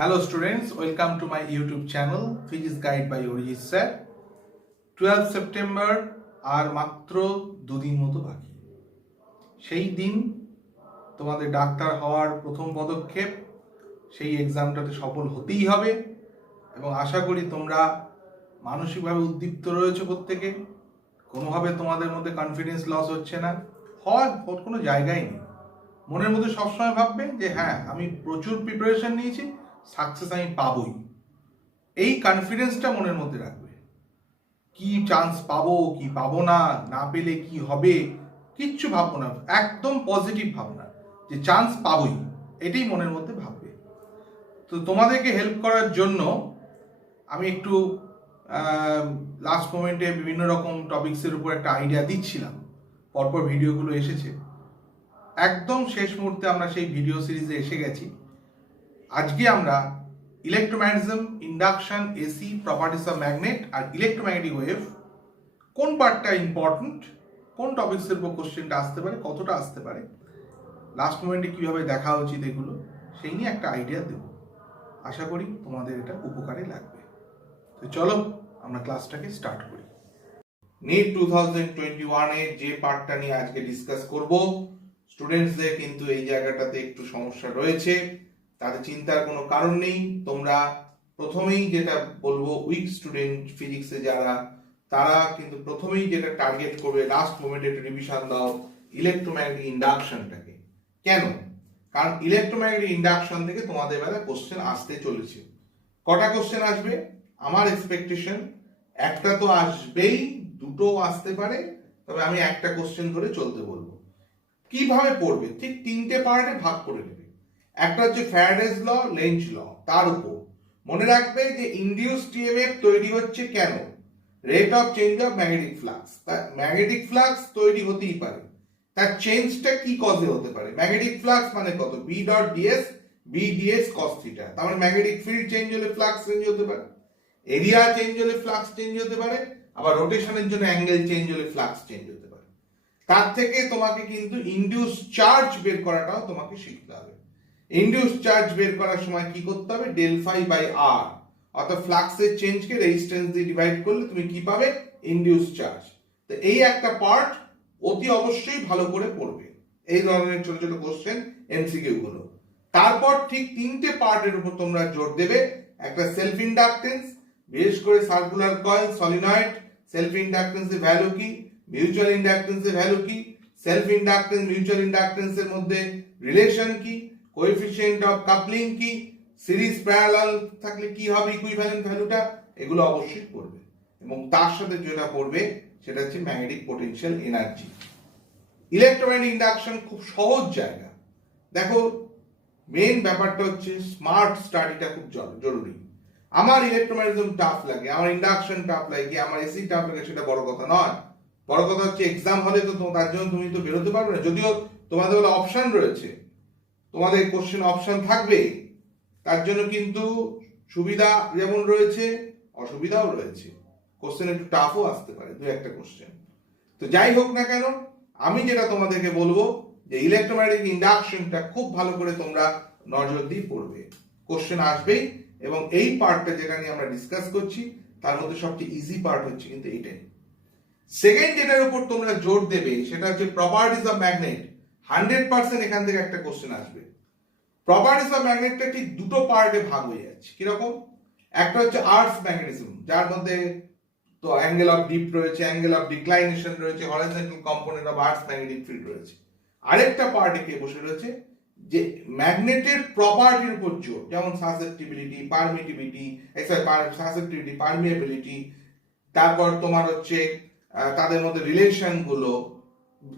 Hello students, welcome to my YouTube channel Physics Guide by Orijit Sir. 12 September আর মাত্র দুদিন মতো বাকি। সেই দিন তোমাদের ডাক্তার হওয়ার প্রথম পদক্ষেপ, সেই এক্সামটাতে সফল হতেই হবে এবং আশা করি তোমরা মানসিকভাবে উদ্দীপ্ত রয়েছে প্রত্যেকে। কোনোভাবে তোমাদের মধ্যে কনফিডেন্স লস হচ্ছে না, হওয়ার কোনো জায়গায় নেই। মনের মধ্যে সবসময় ভাববে যে হ্যাঁ, আমি প্রচুর প্রিপারেশন নিয়েছি, সাকসেস আমি পাবোই। এই কনফিডেন্সটা মনের মধ্যে রাখবে। কি চান্স পাবো কি পাবো না, না পেলে কি হবে, কিচ্ছু ভাববো না, একদম পজিটিভ ভাবনা যে চান্স পাবোই, এটাই মনের মধ্যে ভাববে। তো তোমাদেরকে হেল্প করার জন্য আমি একটু লাস্ট মোমেন্টে বিভিন্ন রকম টপিক্সের উপর একটা আইডিয়া দিচ্ছিলাম, পরপর ভিডিওগুলো এসেছে। একদম শেষ মুহূর্তে আমরা সেই ভিডিও সিরিজে এসে গেছি। আজকে আমরা electromagnetism, induction, AC, properties of magnet আর ইলেকট্রোম্যাগনেটিক ওয়েভ, কোন পার্টটা ইম্পর্টেন্ট, কোন টপিক্সের উপর কোশ্চেনটা আসতে পারে, কতটা আসতে পারে, লাস্ট মোমেন্টে কীভাবে দেখা উচিত, এগুলো সেই নিয়ে একটা আইডিয়া দেব। আশা করি তোমাদের এটা উপকারে লাগবে। তো চলো আমরা ক্লাসটাকে স্টার্ট করি। নিট 2021 এর যে পার্টটা নিয়ে আজকে ডিসকাস করব, স্টুডেন্টসদের কিন্তু এই জায়গাটাতে একটু সমস্যা রয়েছে, তাদের চিন্তার কোনো কারণ নেই। তোমরা প্রথমেই যেটা বলবো, উইক স্টুডেন্ট ফিজিক্সে যারা, তারা কিন্তু প্রথমেই যেটা টার্গেট করবে, লাস্ট মোমেন্টে একটু রিভিশন দাও ইলেকট্রোম্যাগনেটিক ইন্ডাকশনটাকে। কেন? কারণ ইলেকট্রোম্যাগনেটিক ইন্ডাকশন থেকে তোমাদের বেলা কোশ্চেন আসতে চলেছে। কটা কোশ্চেন আসবে? আমার এক্সপেকটেশন একটা তো আসবেই, দুটো আসতে পারে, তবে আমি একটা কোশ্চেন ধরে চলতে বলবো। কিভাবে পড়বে? ঠিক তিনটে পার্টে ভাগ করে নেবে। একটা হচ্ছে ফ্যারাডেজ ল, লেঞ্জ ল, তার উপর মনে রাখবে যে ইনডিউসড ইএমএফ তৈরি হচ্ছে কেন, rate of change of magnetic flux. Magnetic flux তৈরি হতেই পারে, তার চেঞ্জটা কি কজে হতে পারে? ম্যাগনেটিক ফ্লাক্স মানে কত? B dot dS, B dS cos theta. তার মানে ম্যাগনেটিক ফিল্ড চেঞ্জ হলে ফ্লাক্স চেঞ্জ হতে পারে, এরিয়া চেঞ্জ হলে ফ্লাক্স চেঞ্জ হতে পারে, আবার রোটেশনের জন্য অ্যাঙ্গেল চেঞ্জ হলে ফ্লাক্স চেঞ্জ হতে পারে। তার থেকে তোমাকে কিন্তু ইনডিউস চার্জ বের করাটাও তোমাকে শিখতে হবে। ইনডিউস চার্জ বের করার সময় কি করতে হবে? ডেল ফাই বাই আর, অর্থাৎ ফ্লাক্সের চেঞ্জকে রেজিস্ট্যান্স দিয়ে ডিভাইড করলে তুমি কি পাবে? Induce charge. তো এই একটা পার্ট অতি অবশ্যই ভালো করে পড়বে, এই ধরনের ছোট ছোট কোশ্চেন এমসিকিউ গুলো। তারপর ঠিক তিনটে পার্টের উপর তোমরা জোর দেবে। একটা সেলফ ইন্ডাকটেন্স, বিশেষ করে সার্কুলার কয়েল, সলিনয়েড, সেলফ ইন্ডাকটেন্সের ভ্যালু কি, মিউচুয়াল ইন্ডাকটেন্সের ভ্যালু কি, সেলফ ইন্ডাকটেন্স মিউচুয়াল ইন্ডাকটেন্সের মধ্যে রিলেশন কি, কোএফিসিয়েন্ট অফ কাপলিং কি, সিরিজ প্যারালাল থাকলে কি হবে ইকুইভ্যালেন্ট ভ্যালুটা, এগুলো অবশ্যই পড়বে। এবং তার সাথে যেটা পড়বে সেটা হচ্ছে magnetic potential energy. Electromagnetic induction খুব সহজ জায়গা। দেখো, মেইন ব্যাপারটা হচ্ছে স্মার্ট স্টাডিটা খুব জরুরি। আমার ইলেকট্রোম্যাগনেটিজম টাফ লাগে, আমার ইন্ডাকশন টাফ লাগে, আমার এসি টাফ লাগে, সেটা বড় কথা নয়। বড় কথা হচ্ছে এক্সাম হলে তো তার জন্য তুমি তো বেরোতে পারবে না। যদিও তোমাদের বলে অপশন রয়েছে, তোমাদের কোশ্চেন অপশন থাকবে, তার জন্য কিন্তু সুবিধা যেমন রয়েছে অসুবিধাও রয়েছে। কোশ্চেন একটু টাফও আসতে পারে, দু একটা কোশ্চেন। তো যাই হোক না কেন, আমি যেটা তোমাদেরকে বলবো যে ইলেকট্রোম্যাগনেটিক ইন্ডাকশনটা খুব ভালো করে তোমরা নজর দিয়ে পড়বে। কোশ্চেন আসবেই, এবং এই পার্টটা যেটা নিয়ে আমরা ডিসকাস করছি তার মধ্যে সবচেয়ে ইজি পার্ট হচ্ছে কিন্তু এইটাই। সেকেন্ড যেটার উপর তোমরা জোর দেবে সেটা হচ্ছে প্রপার্টিস অফ ম্যাগনেট। 100% এখান থেকে একটা কোশ্চেন আসবে। প্রপার্টিস অফ ম্যাগনেটটা ঠিক দুটো পার্টে ভাগ হয়ে যাচ্ছে। কিরকম? একটা হচ্ছে আর্থ ম্যাগনেটিজম, যার মধ্যে তো অ্যাঙ্গেল অফ ডিপ রয়েছে, অ্যাঙ্গেল অফ ডিক্লাইনেশন রয়েছে, horizontal component of earth magnetic field রয়েছে। আরেকটা পার্টে কে বসে রয়েছে যে ম্যাগনেটের প্রপার্টির উপর জোর, যেমন সাসেপ্টিবিলিটি, পারমিটিভিটি, সাসেপ্টিবিলিটি, পারমিয়াবিলিটি, তারপর তোমার হচ্ছে তাদের মধ্যে রিলেশন গুলো,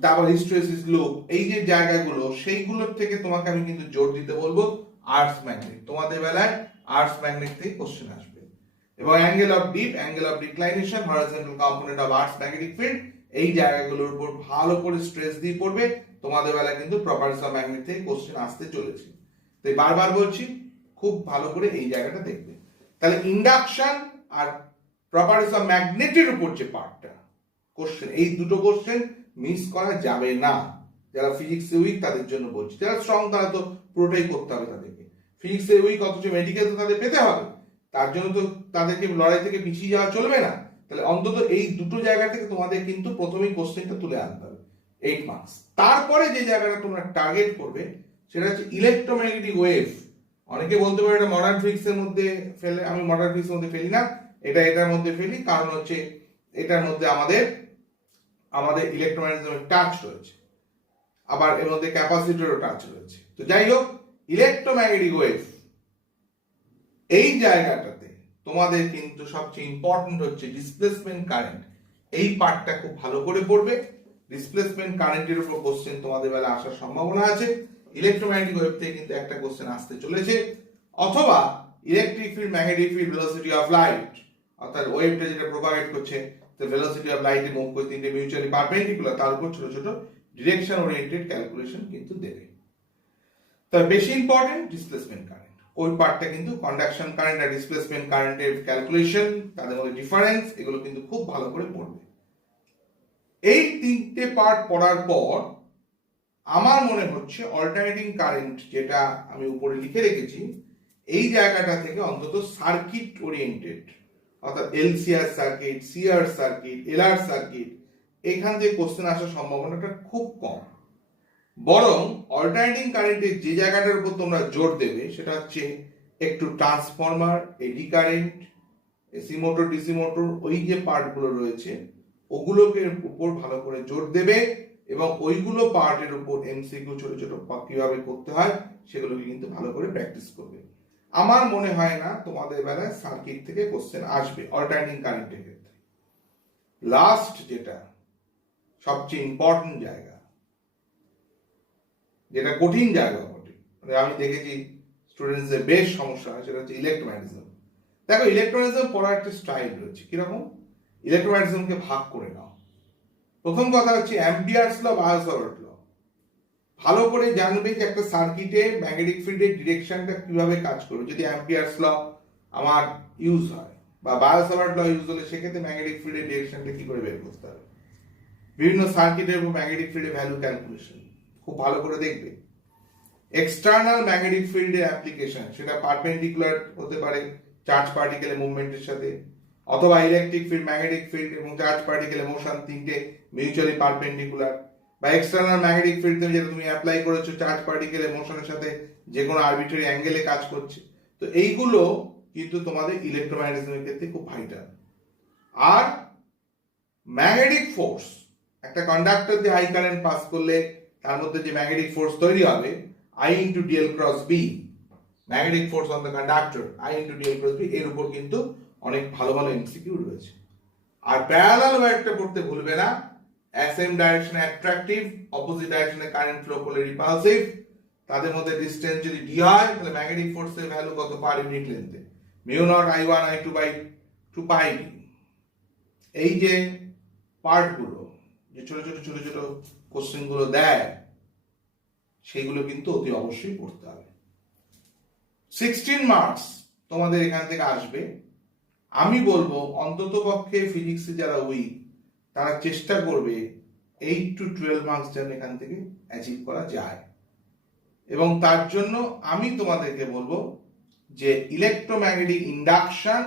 তারপর হিস্টেরেসিস লুপ, এই যে জায়গাগুলো, সেইগুলোর থেকে তোমাকে আমি কিন্তু জোর দিতে বলবো আর্থ ম্যাগনেট। তোমাদের বেলায় আর্থ ম্যাগনেট থেকে কোশ্চেন আসবে। এবং angle of dip, angle of declination, horizontal component of earth magnetic field, এই জায়গাগুলোর উপর ভালো করে স্ট্রেস দিয়ে পড়বে। তোমাদের বেলায় কিন্তু প্রপার্টিস অফ ম্যাগনেট থেকে কোশ্চেন আসতে চলেছে। তাই বারবার বলছি, খুব ভালো করে এই জায়গাটা দেখবে। তাহলে ইন্ডাকশন আর প্রপার্টিস অফ ম্যাগনেটের উপর যে পার্টটা কোশ্চেন, এই দুটো কোশ্চেন মিস করা যাবে না। যারা ফিজিক্সে উইক তাদের জন্য বলছি, যারা স্ট্রং তারা তো পুরোটাই করতে হবে তাদেরকে। ফিজিক্সের উইক, অথচ মেডিকেল তো তাদের পেতে হবে, তার জন্য তো তাদেরকে লড়াই থেকে পিছিয়ে যাওয়া চলবে না। তাহলে অন্তত এই দুটো জায়গা থেকে তোমাদের কিন্তু প্রথমেই কোশ্চেনটা তুলে আনতে হবে 8 মার্কস। তারপরে যে জায়গাটা তোমরা টার্গেট করবে সেটা হচ্ছে ইলেকট্রোম্যাগনেটিক ওয়েভ। অনেকে বলতে পারে এটা মডার্ন ফিজিক্সের মধ্যে ফেলে, আমি মডার্ন ফিজিক্সের মধ্যে ফেলি না, এটার মধ্যে ফেলি, কারণ হচ্ছে এটার মধ্যে আমাদের ইলেকট্রোম্যাগনেটিজমের টাচ রয়েছে, আবার এর মধ্যে ক্যাপাসিটরেরও টাচ রয়েছে। তো যাই হোক, ইলেকট্রোম্যাগনেটিক ওয়েভ এই জায়গাটাতে তোমাদের কিন্তু সবচেয়ে ইম্পর্টেন্ট হচ্ছে ডিসপ্লেসমেন্ট কারেন্ট। এই পার্টটা খুব ভালো করে পড়বে। ডিসপ্লেসমেন্ট কারেন্টের উপর কোশ্চেন তোমাদের বেলা আসার সম্ভাবনা আছে। ইলেকট্রোম্যাগনেটিক ওয়েভ থেকে কিন্তু একটা কোশ্চেন আসতে চলেছে, অথবা electric field, magnetic field, velocity of light, অর্থাৎ ওয়েভটা যেটা প্রোপাগেট করছে, তো ভেলোসিটি অফ লাইটে মুভ করে তিনটে মিউচুয়ালি পারপেন্ডিকুলার, তার উপর ছোট ছোট ডিরেকশন ওরিয়েন্টেড ক্যালকুলেশন কিন্তু দেবে। তবে বেশি ইম্পর্টেন্ট ডিসপ্লেসমেন্ট কারেন্ট, ওই পার্টটা কিন্তু কন্ডাকশন কারেন্ট আর ডিসপ্লেসমেন্ট কারেন্টের ক্যালকুলেশন, তাদের মধ্যে ডিফারেন্স, এগুলো কিন্তু খুব ভালো করে পড়বে। এই তিনটে পার্ট পড়ার পর আমার মনে হচ্ছে অল্টারনেটিং কারেন্ট, যেটা আমি উপরে লিখে রেখেছি, এই জায়গাটা থেকে অন্তত সার্কিট ওরিয়েন্টেড, অর্থাৎ LCR circuit, CR circuit, LR circuit, এখান থেকে কোশ্চেন আসার সম্ভাবনাটা খুব কম। বরং অল্টারনেটিং কারেন্টের যে জায়গাটার উপর তোমরা জোর দেবে সেটা হচ্ছে একটু transformer, eddy current, AC motor, DC motor, ওই যে পার্টগুলো রয়েছে ওগুলোকে উপর ভালো করে জোর দেবে, এবং ওইগুলো পার্টের উপর এমসিকিউ ছোট ছোট কিভাবে করতে হয় সেগুলোকে কিন্তু ভালো করে প্র্যাকটিস করবে। আমার মনে হয় না তোমাদের বেলায় সার্কিট থেকে কোশ্চেন আসবে অল্টারনেটিং কারেন্টের ক্ষেত্রে। লাস্ট যেটা সবচেয়ে ইম্পর্টেন্ট জায়গা, যেটা কঠিন জায়গা বটে, মানে আমি দেখেছি স্টুডেন্টসদের বেশ সমস্যা হয়, সেটা হচ্ছে ইলেকট্রোম্যাগনেটিজম। দেখো, ইলেকট্রোম্যাগনেটিজম পড়ার একটা স্টাইল রয়েছে। কিরকম? ইলেকট্রোম্যাগনেটিজমকে ভাগ করে নাও। প্রথম কথা হচ্ছে অ্যাম্পিয়ার্স ল, বায়োসাভার্ট ল। ভালো করে জানবে যে একটা সার্কিটে ম্যাগনেটিক ফিল্ডের ডিরেকশনটা কিভাবে কাজ করবে যদি অ্যাম্পিয়ার্স ল আমার ইউজ হয়, বা বায়োসাভার্ট ল ইউজ হলে সেক্ষেত্রে ম্যাগনেটিক ফিল্ডের ডিরেকশনটা কি করে বের করতে হবে। বিভিন্ন সার্কিটের উপর ম্যাগনেটিক ফিল্ডের ভ্যালু ক্যালকুলেশন খুব ভালো করে দেখবে। এক্সটার্নাল ম্যাগনেটিক ফিল্ডের অ্যাপ্লিকেশন, সেটা পারপেন্ডিকুলার হতে পারে চার্জ পার্টিকেলের মুভমেন্টের সাথে, অথবা ইলেকট্রিক ফিল্ড, ম্যাগনেটিক ফিল্ড এবং চার্জ পার্টিকেলের মোশন তিনটে মিউচুয়ালি পারপেন্ডিকুলার, বা এক্সটার্নাল ম্যাগনেটিক ফিল্ড যেটা তুমি অ্যাপ্লাই করেছো চার্জ পার্টিকেলের মোশনের সাথে যে কোনো আরবিট্রারি অ্যাঙ্গেলে কাজ করছে। তো এইগুলো কিন্তু তোমাদের ইলেকট্রোম্যাগনেটিজমের ক্ষেত্রে খুব ভাইটাল। আর ম্যাগনেটিক ফোর্স, একটা কন্ডাক্টর দিয়ে হাই কারেন্ট পাস করলে তার মধ্যে যে ম্যাগনেটিক ফোর্স তৈরি হবে, I into dl cross b, magnetic force on the conductor, I into dl cross b, এর উপর কিন্তু অনেক ভালো ভালো এমসিকিউ রয়েছে। আর প্যারালাল ওয়্যারটা পড়তে ভুলবে না। সেম ডাইরেকশনে অ্যাট্রাকটিভ, অপোজিট ডাইরেকশনে কারেন্ট ফ্লো করলে রিপালসিভ, তাদের মধ্যে ডিসটেন্স যদি d হয় তাহলে ম্যাগনেটিক ফোর্সের ভ্যালু কত পার ইউনিট লেন্থে, mu not I1 I2 by 2 pi d। এই যে পার্টগুলো, যে ছোট ছোট ছোট ছোট কোশ্চেনগুলো দেয়, সেগুলো কিন্তু অতি অবশ্যই পড়তে হবে। 16 মার্কস তোমাদের এখান থেকে আসবে। আমি বলবো অন্তত পক্ষে ফিজিক্সে যারা উইক তারা চেষ্টা করবে 8 to 12 মার্কস যেন এখান থেকে অ্যাচিভ করা যায়। এবং তার জন্য আমি তোমাদেরকে বলবো যে ইলেকট্রোম্যাগনেটিক ইন্ডাকশন,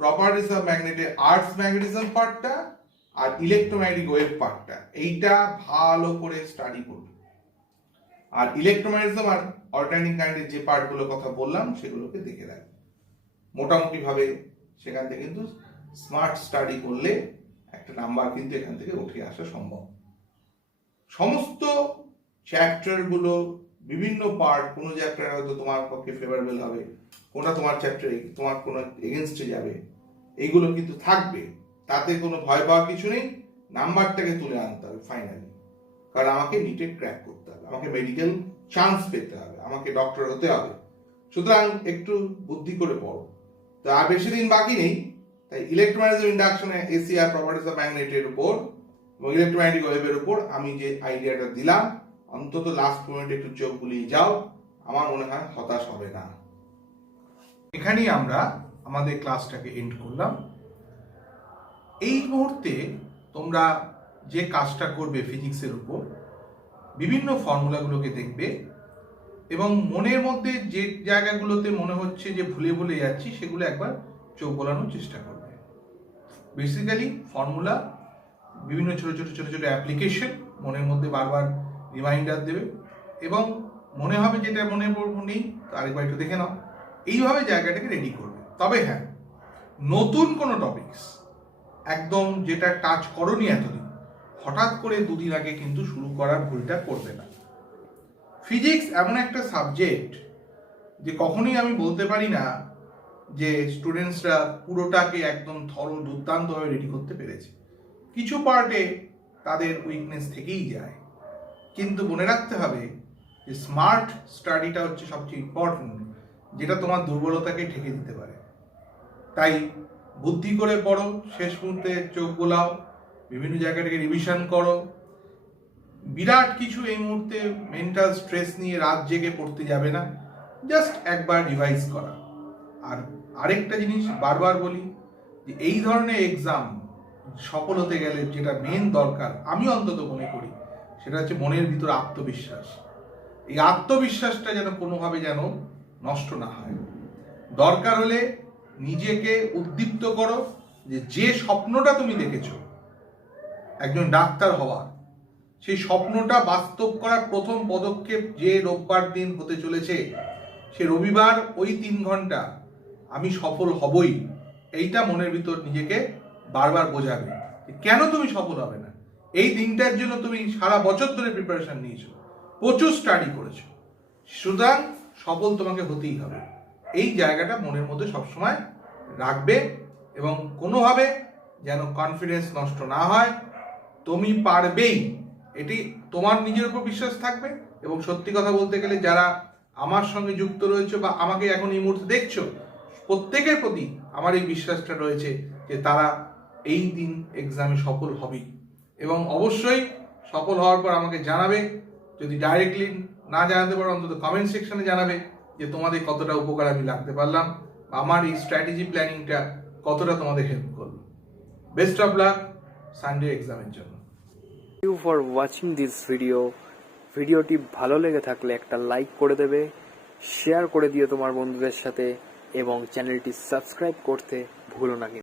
প্রপার্টিস অফ ম্যাগনেটের আর্থ ম্যাগনেটিজম পার্টটা, আর ইলেকট্রোম্যাগনেটিক ওয়েভ পার্টটা, এইটা ভালো করে স্টাডি করবে। আর ইলেকট্রোম্যাগনেটিজম আর অল্টারনেটিং কারেন্টের যে পার্টগুলোর কথা বললাম সেগুলোকে দেখে রাখবে। মোটামুটি ভাবে সেখান থেকে কিন্তু স্মার্ট স্টাডি করলে একটা নাম্বার কিন্তু এখান থেকে উঠে আসা সম্ভব। সমস্ত চ্যাপ্টারগুলো, বিভিন্ন পার্ট, কোনো চ্যাপ্টার হয়তো তোমার পক্ষে ফেভারেবল হবে, কোনটা তোমার চ্যাপ্টারে তোমার কোনো এগেনস্টে যাবে, এইগুলো কিন্তু থাকবে। তাতে কোনো ভয় পাওয়ার কিছু নেই। নাম্বারটাকে তুলে আনতে হবে ফাইনালি, কারণ আমাকে নিটে ক্র্যাক করতে হবে, আমাকে মেডিকেল চান্স পেতে হবে, আমাকে ডক্টর হতে হবে। সুতরাং একটু বুদ্ধি করে পড়ো। তো আর বেশি দিন বাকি নেই, তাই ইলেকট্রোম্যাগনেটিজম, ইন্ডাকশনে, এসি আর প্রপার্টিস অফ ম্যাগনেটের উপর এবং ইলেকট্রোম্যাগনেটিক ওয়েভের উপর আমি যে আইডিয়াটা দিলাম, অন্তত লাস্ট পয়েন্টে একটু চোখ বুলিয়ে যাও, আমার মনে হয় হতাশ হবে না। এখানেই আমরা আমাদের ক্লাসটাকে এন্ড করলাম। এই মুহূর্তে তোমরা যে কাজটা করবে ফিজিক্সের উপর, বিভিন্ন ফর্মুলাগুলোকে দেখবে এবং মনের মধ্যে যে জায়গাগুলোতে মনে হচ্ছে যে ভুলে ভুলে যাচ্ছি সেগুলো একবার চোখ বোলানোর চেষ্টা করবে। বেসিক্যালি ফর্মুলা, বিভিন্ন ছোট ছোট ছোট ছোট অ্যাপ্লিকেশন মনের মধ্যে বারবার রিমাইন্ডার দেবে এবং মনে হবে যেটা মনে নেই তো আরেকবার একটু দেখে নাও, এইভাবে জায়গাটাকে রেডি করবে। তবে হ্যাঁ, নতুন কোনো টপিকস একদম যেটা টাচ করনি এতদিন, হঠাৎ করে দুদিন আগে কিন্তু শুরু করার ভুলটা করবে না। ফিজিক্স এমন একটা সাবজেক্ট যে কখনোই আমি বলতে পারি না যে স্টুডেন্টসরা পুরোটাকে একদম দুর্দান্তভাবে রেডি করতে পেরেছে। কিছু পার্টে তাদের উইকনেস থেকেই যায়, কিন্তু মনে রাখতে হবে যে স্মার্ট স্টাডিটা হচ্ছে সবচেয়ে ইম্পর্টেন্ট, যেটা তোমার দুর্বলতাকে ঢেকে দিতে পারে। তাই বুদ্ধি করে পড়ো, শেষ মুহূর্তে চোখ বোলাও, বিভিন্ন জায়গা থেকে রিভিশন করো। বিরাট কিছু এই মুহূর্তে মেন্টাল স্ট্রেস নিয়ে রাত জেগে পড়তে যাবে না, জাস্ট একবার রিভাইজ করা। আর আরেকটা জিনিস বারবার বলি যে এই ধরনের এক্সাম সফল হতে গেলে যেটা মেন দরকার, আমি অন্তত মনে করি, সেটা হচ্ছে মনের ভিতর আত্মবিশ্বাস। এই আত্মবিশ্বাসটা যেন কোনোভাবে যেন নষ্ট না হয়। দরকার হলে নিজেকে উদ্দীপ্ত করো যে স্বপ্নটা তুমি দেখেছো একজন ডাক্তার হওয়ার, সেই স্বপ্নটা বাস্তব করার প্রথম পদক্ষেপ যে রোববার দিন হতে চলেছে, সে রবিবার ওই 3 ঘন্টা আমি সফল হবই, এইটা মনের ভিতর নিজেকে বারবার বোঝাবে। কেন তুমি সফল হবে না? এই দিনটার জন্য তুমি সারা বছর ধরে প্রিপারেশন নিয়েছো, প্রচুর স্টাডি করেছো, সুতরাং সফল তোমাকে হতেই হবে। এই জায়গাটা মনের মধ্যে সবসময় রাখবে এবং কোনোভাবে যেন কনফিডেন্স নষ্ট না হয়। তুমি পারবেই, এটি তোমার নিজের উপর বিশ্বাস থাকবে। এবং সত্যি কথা বলতে গেলে যারা আমার সঙ্গে যুক্ত রয়েছে বা আমাকে এখন এই মুহূর্তে দেখছো, প্রত্যেকের প্রতি আমার এই বিশ্বাসটা রয়েছে যে তারা এই দিন এক্সামে সফল হবেই। এবং অবশ্যই সফল হওয়ার পর আমাকে জানাবে, যদি ডাইরেক্টলি না জানাতে পারো অন্তত কমেন্ট সেকশনে জানাবে যে তোমাদের কতটা উপকার আমি লাগতে পারলাম, আমার এই স্ট্র্যাটেজি প্ল্যানিংটা কতটা তোমাদের হেল্প করলো। বেস্ট অফ লাক সানডে এক্সামের জন্য। Thank you for watching this ভিডিওটি ভালো লেগে থাকলে একটা লাইক করে দেবে, শেয়ার করে দিও তোমার বন্ধুদের সাথে এবং চ্যানেলটি সাবস্ক্রাইব করতে ভুলো না।